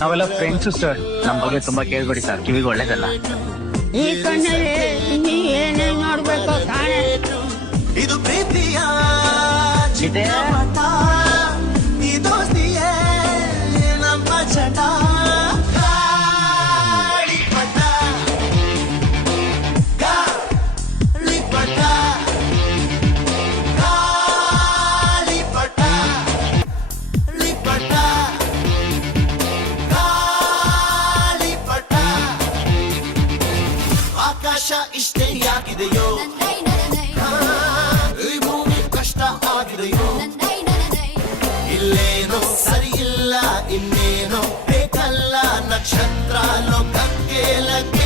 ನಾವೆಲ್ಲ friends sir. ನಮ್ಮ ಬಗ್ಗೆ ತುಂಬಾ ಕೇಳ್ಬೇಡಿ ಸರ್, ಕಿವಿಗೆ ಒಳ್ಳೇದಲ್ಲ. ಈ ಕಣ್ಣಲ್ಲಿ ನೀ ಏನೇನ್ ನೋಡ್ಬೇಕು ಕಾಣೆ. ಇದು ಪ್ರೀತಿಯ ಇದೆ. ಈ ದೋಸ್ತಿಯೇ ನಮ್ಮ ಚಟ. ಗಾಳಿಪಟ, ಗಾಳಿಪಟ, ಗಾಳಿಪಟ, ಲಿಪಟ, ಗಾಳಿಪಟ. ಆಕಾಶ ಇಷ್ಟೇ ಯಾಕಿದೆಯೋ, ಈ ಭೂಮಿ ಕಷ್ಟ ಆಗಿದೆಯೋ, ಇಲ್ಲೇನೋ ಸರಿ ಇಲ್ಲ ಇನ್ನೇನೋ ಬೇಕಲ್ಲ, ನಕ್ಷತ್ರ ಲೋಕಕ್ಕೆ ಲಗ್ಗೆ